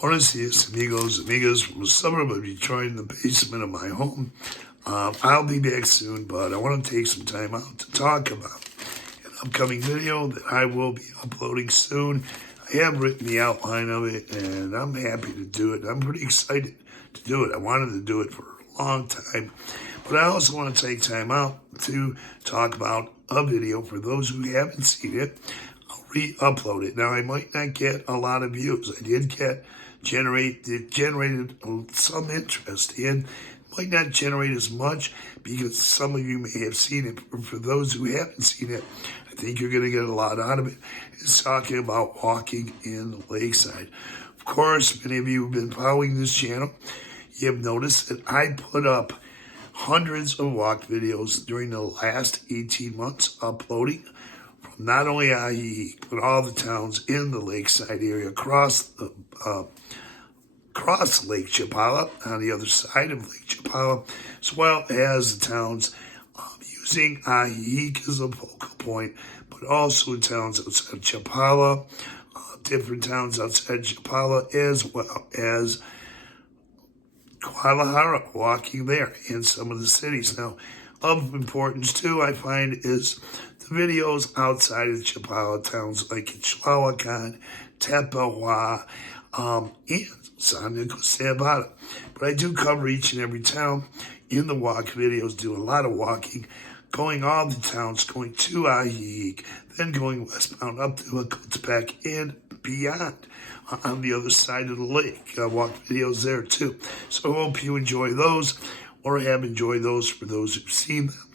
Buenos dias, amigos, amigas, from a suburb of Detroit in the basement of my home. I'll be back soon, but I want to take some time out to talk about an upcoming video that I will be uploading soon. I have written the outline of it, and I'm happy to do it. I'm pretty excited to do it. I wanted to do it for a long time, but I also want to take time out to talk about a video for those who haven't seen it. I'll re-upload it. Now, I might not get a lot of views. I did generated some interest in. Might not generate as much because some of you may have seen it. For those who haven't seen it, I think you're going to get a lot out of it. It's talking about walking in Lakeside. Of course, many of you have been following this channel. You have noticed that I put up hundreds of walk videos during the last 18 months, uploading from not only AJIJIC, but all the towns in the Lakeside area across Lake Chapala, on the other side of Lake Chapala, as well as the towns using AJIJIC as a focal point, but also towns outside of Chapala, different towns outside Chapala, as well as Guadalajara, walking there in some of the cities. Now, of importance too, I find, is the videos outside of Chapala, towns like Chihuahuacan, Tepehuacan, and San Nicolas de Abada. But I do cover each and every town in the walk videos, do a lot of walking, going all the towns, going to AJIJIC, then going westbound up to Acotepec and beyond on the other side of the lake. Walk videos there too. So I hope you enjoy those, or have enjoyed those for those who've seen them.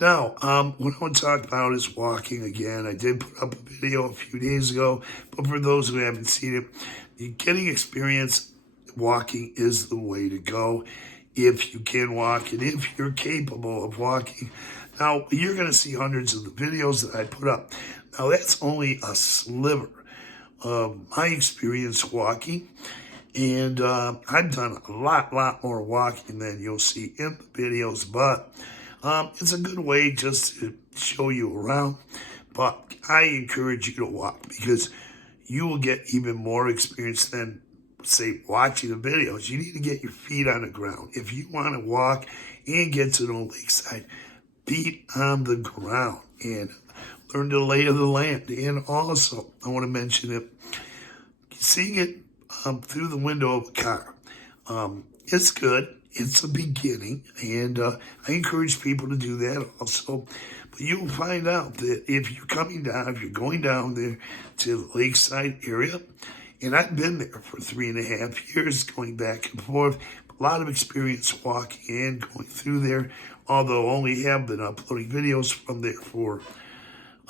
Now, what I want to talk about is walking again. I did put up a video a few days ago, but for those who haven't seen it, getting experience walking is the way to go if you can walk and if you're capable of walking. Now, you're going to see hundreds of the videos that I put up. Now, that's only a sliver of my experience walking, and I've done a lot more walking than you'll see in the videos, but it's a good way just to show you around. But I encourage you to walk because you will get even more experience than, say, watching the videos. You need to get your feet on the ground. If you want to walk and get to know Lakeside, feet on the ground and learn the lay of the land. And also, I want to mention that seeing it through the window of a car, it's good. It's a beginning, and I encourage people to do that also. But you'll find out that if you're going down there to the Lakeside area, and I've been there for 3.5 years, going back and forth, a lot of experience walking and going through there, although I only have been uploading videos from there for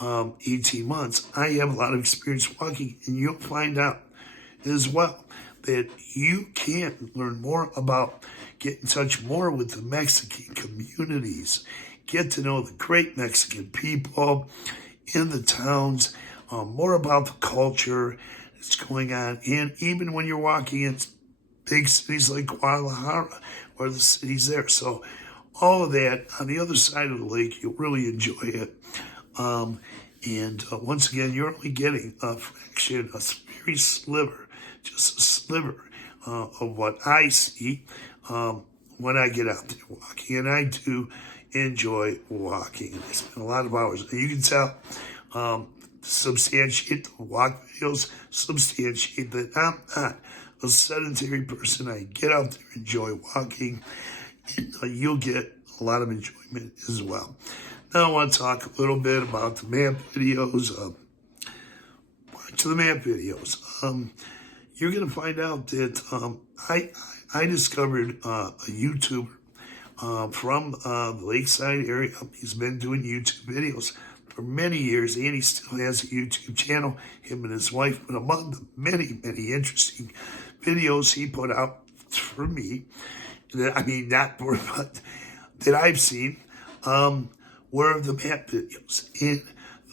18 months. I have a lot of experience walking, and you'll find out as well that you can learn more about, get in touch more with the Mexican communities, get to know the great Mexican people in the towns, more about the culture that's going on. And even when you're walking in big cities like Guadalajara or the cities there. So all of that on the other side of the lake, you'll really enjoy it. Once again, you're only getting a fraction, a very sliver, just a sliver of what I see when I get out there walking. And I do enjoy walking. And I spend a lot of hours. And you can tell, substantiate the walk videos, substantiate that I'm not a sedentary person. I get out there, enjoy walking, and you'll get a lot of enjoyment as well. Now I want to talk a little bit about the map videos. Watch the map videos. You're going to find out that I discovered a YouTuber from the Lakeside area. He's been doing YouTube videos for many years, and he still has a YouTube channel, him and his wife. But among the many interesting videos he put out for me, that I've seen, were the map videos. And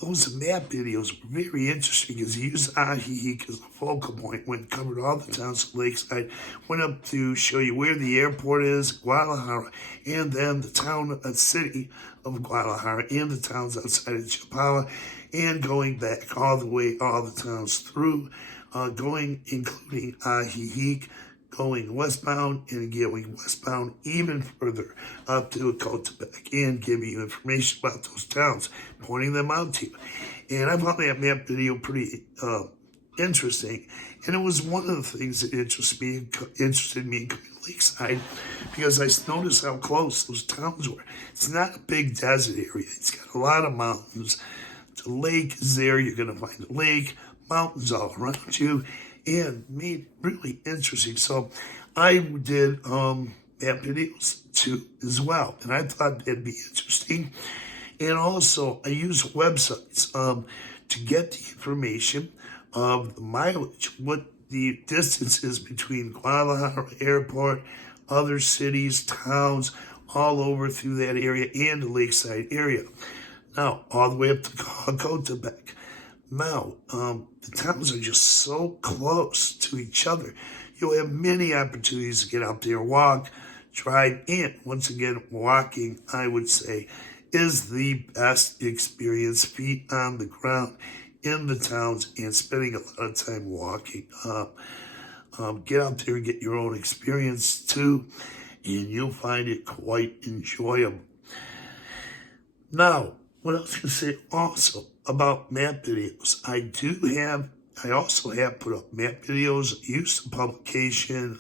those map videos were very interesting because he used AJIJIC as a focal point when covered all the towns of Lakeside, went up to show you where the airport is, Guadalajara, and then the town, city of Guadalajara, and the towns outside of Chapala, and going back all the way, all the towns through including AJIJIC, going westbound and going westbound even further up to Ecotepec, and giving you information about those towns, pointing them out to you. And I found that map video pretty interesting, and it was one of the things that interested me in coming to Lakeside, because I noticed how close those towns were. It's not a big desert area. It's got a lot of mountains. The lake is there. You're going to find a lake, mountains all around you, and made it really interesting. So I did map videos too as well, and I thought that'd be interesting. And also, I use websites to get the information of the mileage, what the distance is between Guadalajara Airport, other cities, towns, all over through that area, and the Lakeside area. Now, all the way up to Ecotepec. Now, the towns are just so close to each other. You'll have many opportunities to get out there, walk, drive, and once again, walking, I would say, is the best experience, feet on the ground in the towns and spending a lot of time walking. Get out there and get your own experience too, and you'll find it quite enjoyable. Now, what else can I say also about map videos? I also have put up map videos, used a publication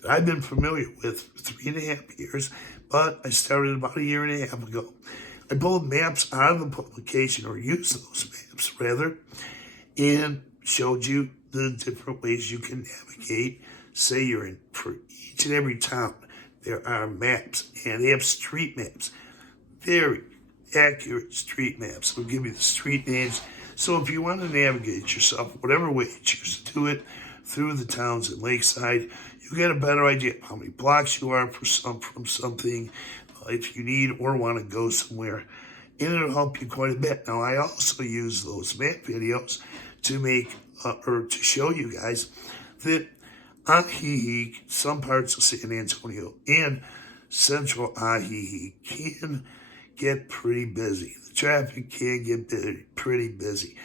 that I've been familiar with for 3.5 years, but I started about 1.5 years ago. I pulled maps out of the publication, or used those maps rather, and showed you the different ways you can navigate. Say you're in, for each and every town, there are maps, and they have street maps. Very accurate street maps. They'll give you the street names. So if you want to navigate yourself, whatever way you choose to do it, through the towns in Lakeside, you get a better idea of how many blocks you are from something, if you need or want to go somewhere, and it'll help you quite a bit. Now, I also use those map videos to make, or to show you guys that AJIJIC, some parts of San Antonio and central AJIJIC can get pretty busy. The traffic can get pretty busy.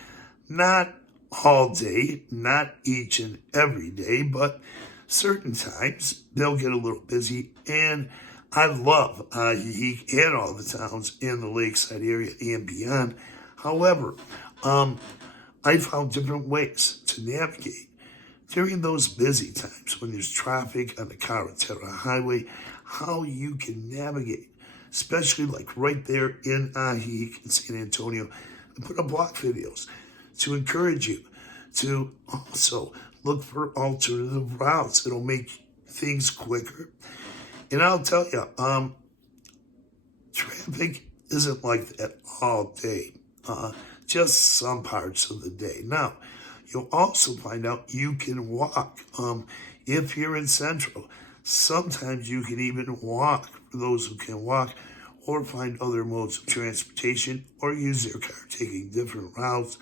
Not all day, not each and every day, but certain times they'll get a little busy. And I love AJIJIC and all the towns in the Lakeside area and beyond. However, I found different ways to navigate during those busy times when there's traffic on the Carretera Highway, how you can navigate, especially like right there in AJIJIC in San Antonio. I put up block videos to encourage you to also look for alternative routes that'll make things quicker. And I'll tell you, traffic isn't like that all day, just some parts of the day. Now, you'll also find out you can walk. If you're in Central, sometimes you can even walk, for those who can walk, or find other modes of transportation, or use their car taking different routes.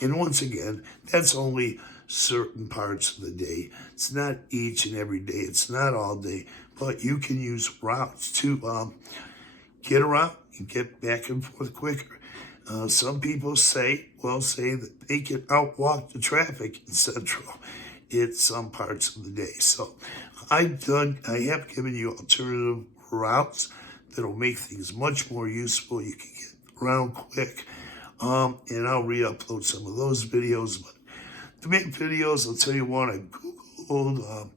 And once again, that's only certain parts of the day. It's not each and every day. It's not all day. But you can use routes to get around and get back and forth quicker. Some people say that they can outwalk the traffic in Central in some parts of the day. So I have given you alternative routes that'll make things much more useful. You can get around quick. And I'll re-upload some of those videos. But the main videos, I'll tell you what, I Googled,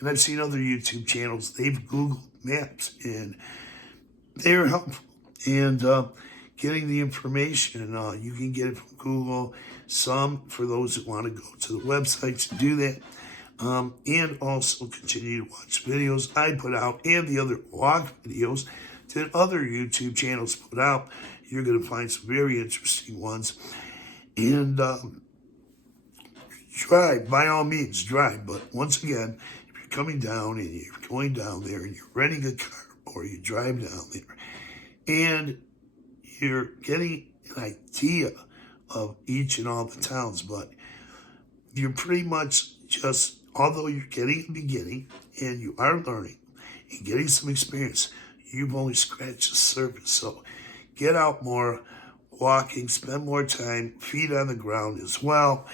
and I've seen other YouTube channels, they've Googled maps, and they're helpful. And getting the information, you can get it from Google. Some, for those that want to go to the websites to do that. And also continue to watch videos I put out and the other walk videos that other YouTube channels put out. You're going to find some very interesting ones. And drive, by all means, drive. But once again, if you're coming down and you're going down there and you're renting a car or you drive down there and you're getting an idea of each and all the towns, but you're pretty much just, although you're getting a beginning and you are learning and getting some experience, you've only scratched the surface. So get out more, walking, spend more time, feet on the ground as well.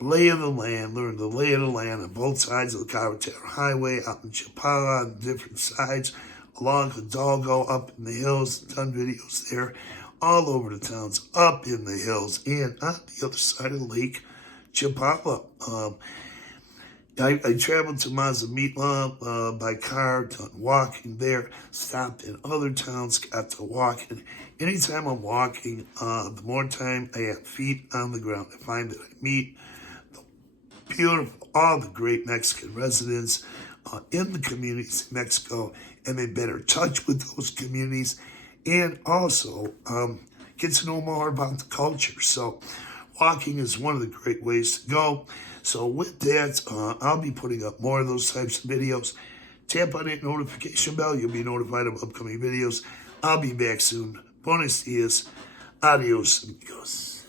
lay of the land, learn the lay of the land on both sides of the Carretera Highway, out in Chapala on different sides, along Hidalgo, up in the hills, done videos there, all over the towns, up in the hills, and on the other side of Lake Chapala. I traveled to Mazamitla by car, done walking there, stopped in other towns, got to walking. Anytime I'm walking, the more time I have feet on the ground, I find that I meet the beautiful, all the great Mexican residents in the communities in Mexico, and they better touch with those communities, and also get to know more about the culture. So walking is one of the great ways to go. So with that, I'll be putting up more of those types of videos. Tap on that notification bell. You'll be notified of upcoming videos. I'll be back soon. Buenos dias. Adios, amigos.